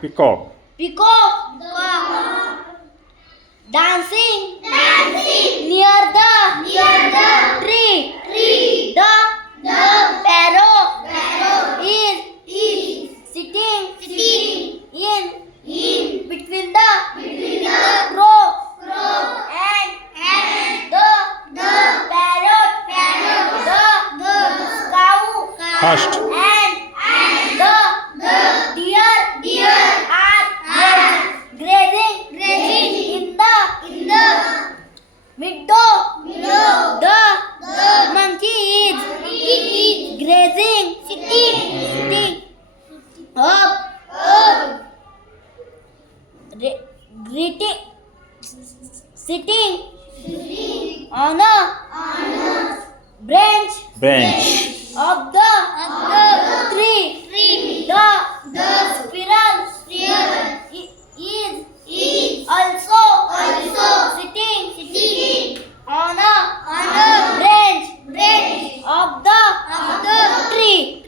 Peacock. Peacock. Dancing. Near the. Tree. The. Parrot. Is. Sitting. In. Between the. Crow. And. The. Parrot. The. Cow. First. And the deer are grazing in the meadow. The monkey is grazing sitting up Re- greeting sitting on a branch Bench. of the